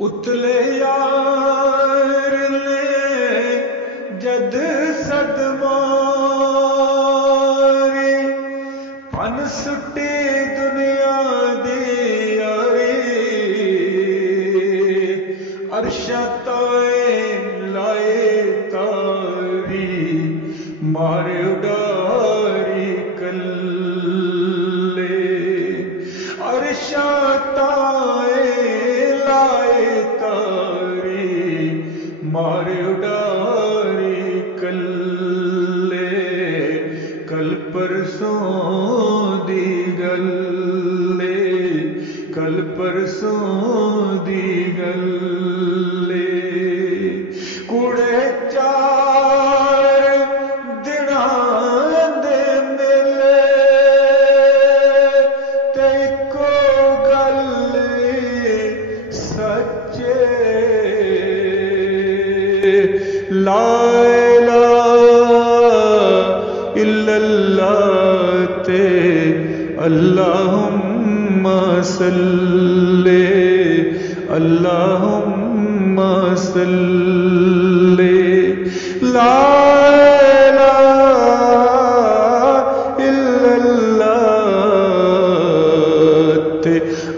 اتلے یار نے جد صدماری پن سٹی دنیا دی یاری عرشاں تائے لائے تاری مارے اڈاری کلے عرشاں تائے لائے تاری مارے اڈاری کلے کل پرسوں دی گلے کل پرسوں دی گلے کوڑے چار دناں دے ملے تے اکو گل سچے لا الہ الا اللہ تے اللہم صلی اللہم صلی لا الہ الا اللہ تے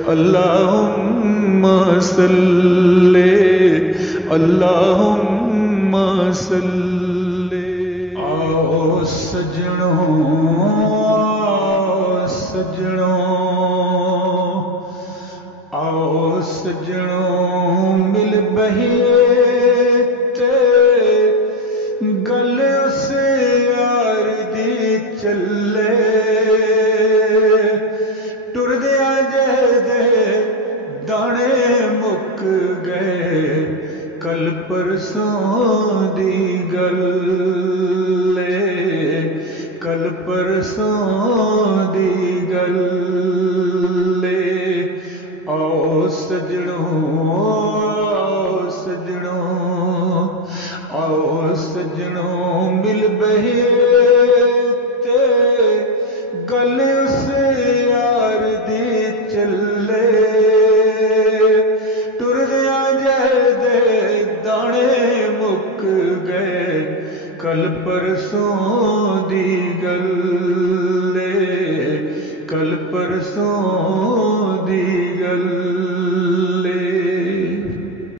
اللہم صلی اللہم صلی آؤ سجنوں مل بہیے تے گل اس یار دی چلے ٹردیا جے دے دانے مک گئے کل پرسوں دی گل کل پرسوں دی گل آؤ سجنوں مل بہیے تے گل اس یار دی چلے ٹردیا جے دے دانے مک گئے کل پرسوں دی گل کل پرسوں دی